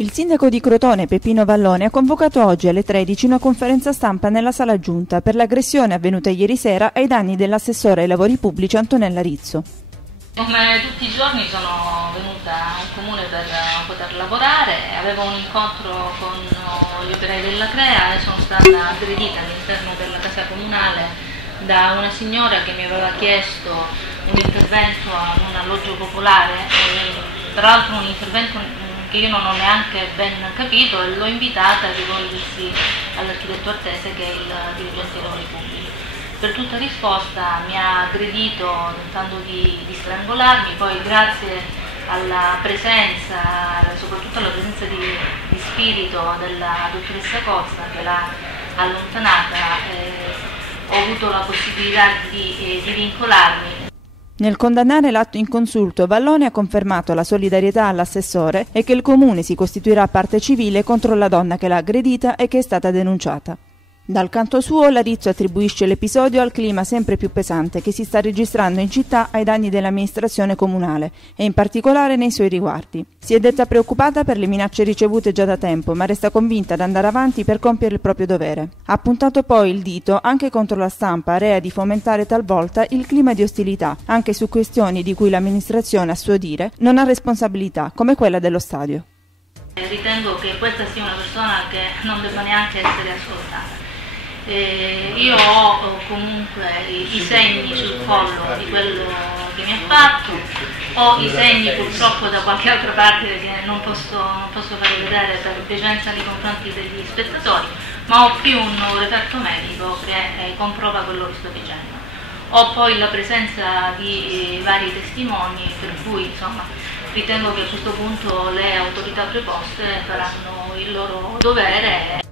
Il sindaco di Crotone, Peppino Vallone, ha convocato oggi alle 13 una conferenza stampa nella sala giunta per l'aggressione avvenuta ieri sera ai danni dell'assessore ai lavori pubblici Antonella Rizzo. Come tutti i giorni sono venuta al comune per poter lavorare, avevo un incontro con gli operai della CREA e sono stata aggredita all'interno della casa comunale da una signora che mi aveva chiesto un intervento a un alloggio popolare, tra l'altro un intervento che io non ho neanche ben capito, e l'ho invitata a rivolgersi all'architetto Artese, che è il dirigente dei lavori pubblici. Per tutta risposta mi ha aggredito tentando di strangolarmi, poi grazie alla presenza, soprattutto alla presenza di spirito della dottoressa Costa, che l'ha allontanata, ho avuto la possibilità di vincolarmi. Nel condannare l'atto inconsulto, Vallone ha confermato la solidarietà all'assessore e che il comune si costituirà parte civile contro la donna che l'ha aggredita e che è stata denunciata. Dal canto suo, la Rizzo attribuisce l'episodio al clima sempre più pesante che si sta registrando in città ai danni dell'amministrazione comunale e in particolare nei suoi riguardi. Si è detta preoccupata per le minacce ricevute già da tempo, ma resta convinta ad andare avanti per compiere il proprio dovere. Ha puntato poi il dito anche contro la stampa, rea di fomentare talvolta il clima di ostilità, anche su questioni di cui l'amministrazione, a suo dire, non ha responsabilità, come quella dello stadio. Ritengo che questa sia una persona che non debba neanche essere ascoltata. Io ho comunque i segni sul collo di quello che mi ha fatto, ho i segni purtroppo da qualche altra parte che non posso fare vedere per decenza nei confronti degli spettatori, ma ho più un referto medico che comprova quello che sto dicendo. Ho poi la presenza di vari testimoni, per cui insomma ritengo che a questo punto le autorità preposte faranno il loro dovere.